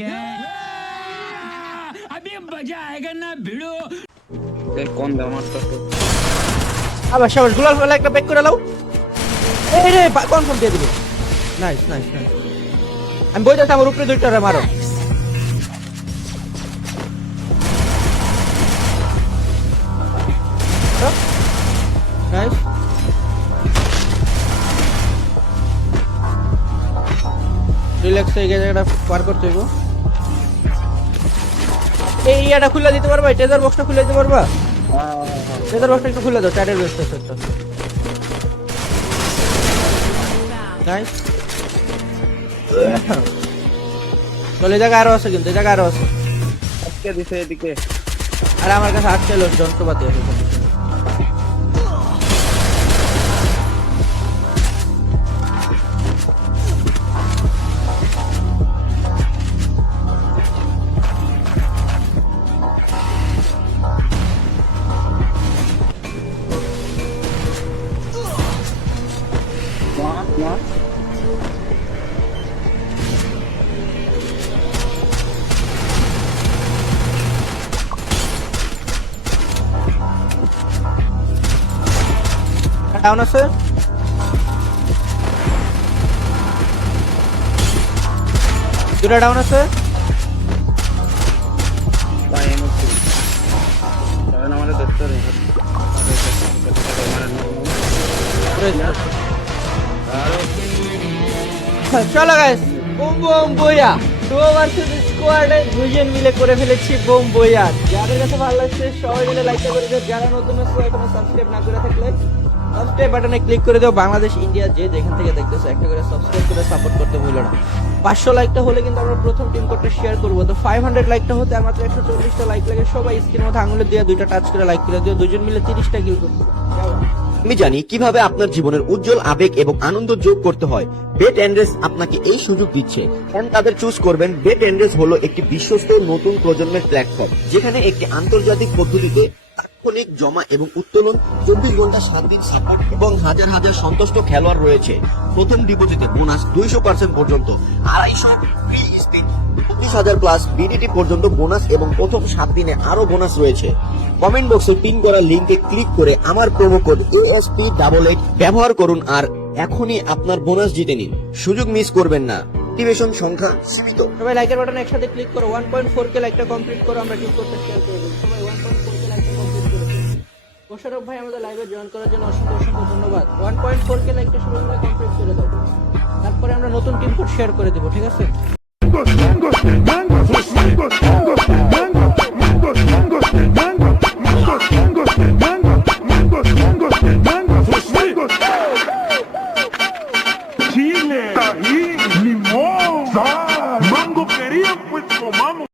क्या अभी मजा आएगा ना भिड़ो কোন দাও মারতেছে আবার সবাই গুলাল ফেলা একটা ব্যাক করে লাও এই রে কনফার্ম দিয়ে দিবি নাইস নাইস নাইস আমি বইতে আমার উপরে দুইটা রে মারো নাইস রিল্যাক্স হয়ে গেছে এটা পার করতে হইব এই ইয়াটা খুলে দিতে পারবা টেজার বক্সটা খুলে দিতে পারবা টেজার বক্সটা একটু খুলে দাও চারের বেস্ট আছে একটা নাইস চলে জায়গা আরো আছে কিন্তু জায়গা আরো আছে আজকে দিছে এদিকে আর আমার কাছে 8 ছিল যন্ত্রপাতি আছে ডাউন আছে দুটো ডাউন আছে ভাই এমনকি কারণ আমাদের দেখতে রে চলো গাইস বুম বুম বইয়া টু ভার্সেস স্কোয়াডে দুজন মিলে করে ফেলেছি বুম বইয়া যাদের কাছে ভালো লাগছে সবাই মিলে লাইক করে দিও যারা নতুন আছে এখনো সাবস্ক্রাইব না করে থাকলে সাবস্ক্রাইব বাটনে ক্লিক করে দিও বাংলাদেশ ইন্ডিয়া যে যেখান থেকে দেখতেছো একটা করে সাবস্ক্রাইব করে সাপোর্ট করতে ভুলো না 500 লাইকটা হলে কিন্তু আমরা প্রথম টিম কোডটা শেয়ার করব তো 500 লাইকটা হতে আর মাত্র 140টা লাইক লাগে সবাই স্ক্রিনের মধ্যে আঙুলে দিয়ে দুইটা টাচ করে লাইক করে দিও দুজন মিলে 30টা কিল করতে আমি জানি কিভাবে আপনার জীবনের উজ্জ্বল আবেগ এবং আনন্দ যোগ করতে হয় বেট এন্ড রেস আপনাকে এই সুযোগ দিচ্ছে কেন তাদের চুজ করবেন বেট এন্ড রেস হলো একটি বিশ্বস্ত নতুন প্রজন্মের প্ল্যাটফর্ম যেখানে একটি আন্তর্জাতিক পদ্ধতিতে তাৎক্ষণিক জমা এবং উত্তোলন 24 ঘন্টা 7 দিন সাপোর্ট এবং হাজার হাজার সন্তুষ্ট খেলোয়াড় রয়েছে প্রথম ডিপোজিটে বোনাস 200% পর্যন্ত 250 ফ্রি স্পিড 25,000 প্লাস বিডিটি পর্যন্ত বোনাস এবং প্রথম 7 দিনে আরো বোনাস রয়েছে কমেন্ট বক্সে পিন করা লিংকে ক্লিক করে আমার প্রোমো কোড ASP88 ব্যবহার করুন আর এখনই আপনার বোনাস জিতে নিন সুযোগ মিস করবেন না অ্যাক্টিভেশন সংখ্যা সীমিত সবাই লাইকের বাটনে একসাথে ক্লিক করো 1.4 কে লাইকটা কমপ্লিট করো আমরা টিম কোডটা শেয়ার করে দেব সবাই 1.4 কে লাইকটা কমপ্লিট করে দিন মোশাররফ ভাই আমাদের লাইভে জয়েন করার জন্য অসংখ্য অসংখ্য ধন্যবাদ 1.4 কে লাইকটা সবাই মিলে কমপ্লিট করে দাও তারপরে আমরা নতুন টিম কোড শেয়ার করে দেব ঠিক আছে Chile, tajín, limón, sal, mango quería, pues comamos.